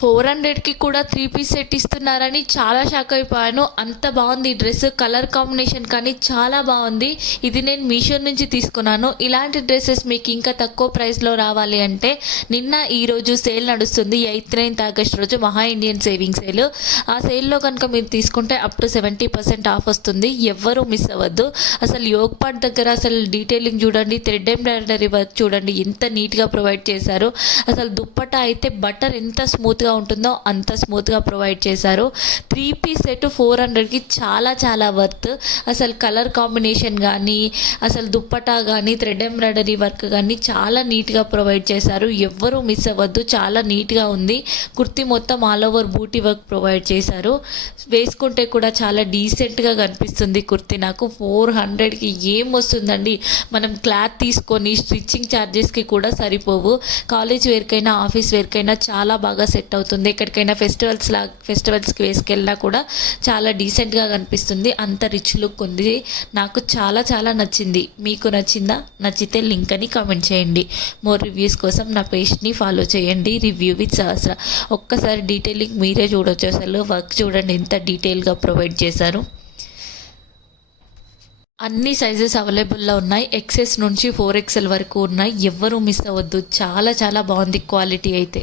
400కి కూడా 3 piece set ఇస్తున్నారని చాలా షాక్ అయిపోయాను. అంత బాగుంది ఈ డ్రెస్. కలర్ కాంబినేషన్ కానీ చాలా బాగుంది. ఇది నేను మీషో నుంచి తీసుకున్నాను. ఇలాంటి డ్రెస్సెస్ మీకు ఇంకా తక్కువ ప్రైస్లో రావాలి అంటే నిన్న ఈరోజు సేల్ నడుస్తుంది. 8th 9th ఆగస్ట్ రోజు మహా ఇండియన్ సేవింగ్ సేల్. ఆ సేల్లో కనుక మీరు తీసుకుంటే అప్ టు 70% ఆఫ్ వస్తుంది. ఎవ్వరూ మిస్ అవ్వద్దు. అసలు యోగ్ పార్ట్ దగ్గర అసలు డీటెయిలింగ్ చూడండి, థ్రెడ్ ఎంబ్రాయిడరీ వర్క్ చూడండి ఎంత నీట్గా ప్రొవైడ్ చేశారు. అసలు దుప్పట్టా అయితే బటర్ ఎంత స్మూత్గా ఉంటుందో అంత స్మూత్గా ప్రొవైడ్ చేశారు. 3 పీస్ సెట్ 400కి చాలా చాలా వర్త్. అసలు కలర్ కాంబినేషన్ కానీ అసలు దుప్పటా కానీ థ్రెడ్ ఎంబ్రాయిడరీ వర్క్ కానీ చాలా నీట్గా ప్రొవైడ్ చేశారు. ఎవ్వరూ మిస్ అవ్వద్దు. చాలా నీట్గా ఉంది. కుర్తీ మొత్తం ఆల్ ఓవర్ బూటీ వర్క్ ప్రొవైడ్ చేశారు. వేసుకుంటే కూడా చాలా డీసెంట్గా కనిపిస్తుంది కుర్తీ. నాకు 400కి ఏం వస్తుందండి. మనం క్లాత్ తీసుకొని స్టిచ్చింగ్ ఛార్జెస్కి కూడా సరిపోవు. కాలేజ్ వేర్కైనా ఆఫీస్ వేర్కైనా చాలా బాగా సెట్ అవుతుంది. ఎక్కడికైనా ఫెస్టివల్స్కి వేసుకెళ్ళినా కూడా చాలా డీసెంట్గా కనిపిస్తుంది. అంత రిచ్ లుక్ ఉంది. నాకు చాలా చాలా నచ్చింది. మీకు నచ్చిందా? నచ్చితే లింక్ అని కామెంట్ చేయండి. మోర్ రివ్యూస్ కోసం నా పేజ్ని ఫాలో చేయండి. రివ్యూ విత్ సహస్ర. ఒక్కసారి డీటెయిలింగ్ మీరే చూడొచ్చు. అసలు వర్క్ చూడండి ఎంత డీటెయిల్గా ప్రొవైడ్ చేశారు. అన్ని సైజెస్ అవైలబుల్లో ఉన్నాయి. XS నుంచి 4XL వరకు ఉన్నాయి. ఎవ్వరూ మిస్ అవ్వద్దు. చాలా చాలా బాగుంది క్వాలిటీ అయితే.